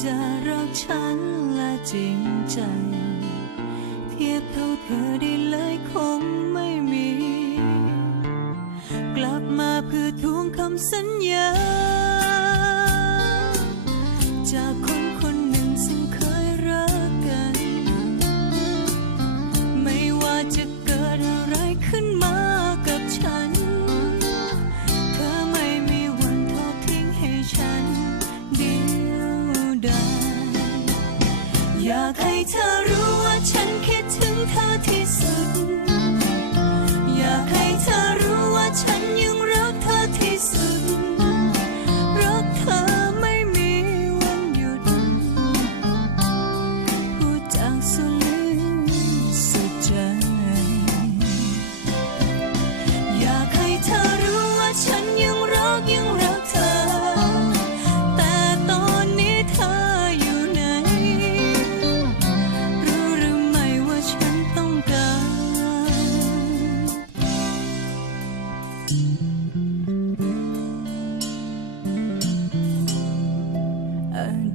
จะรักฉันและจริงใจ เทียบเท่าเธอได้เลยคงไม่มี กลับมาเพื่อทวงคำสัญญา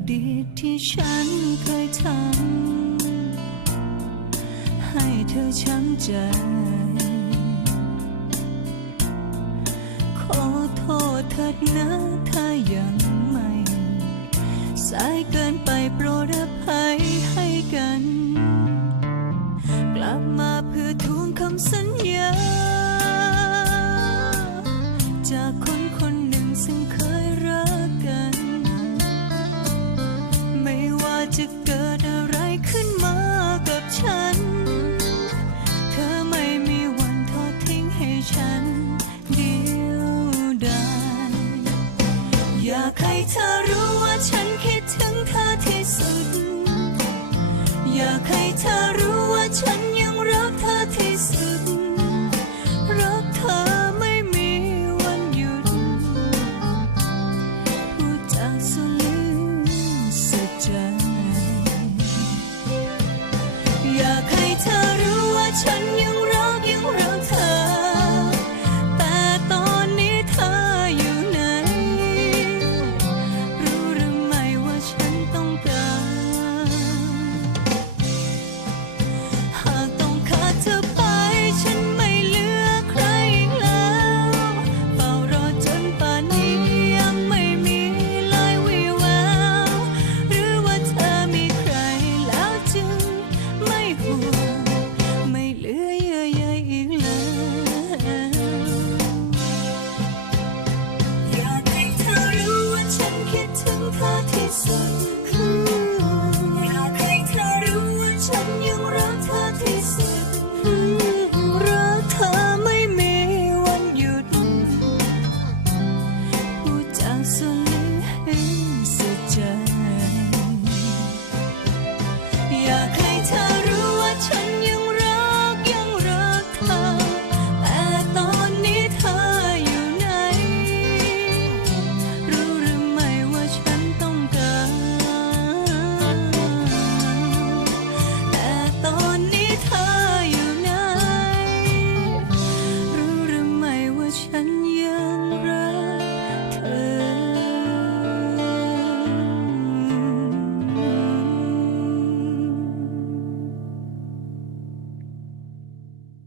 ดีที่ฉันเคยทำให้เธอช้ำใจ ขอโทษเถิดนะถ้ายังไม่ สายเกินไปโปร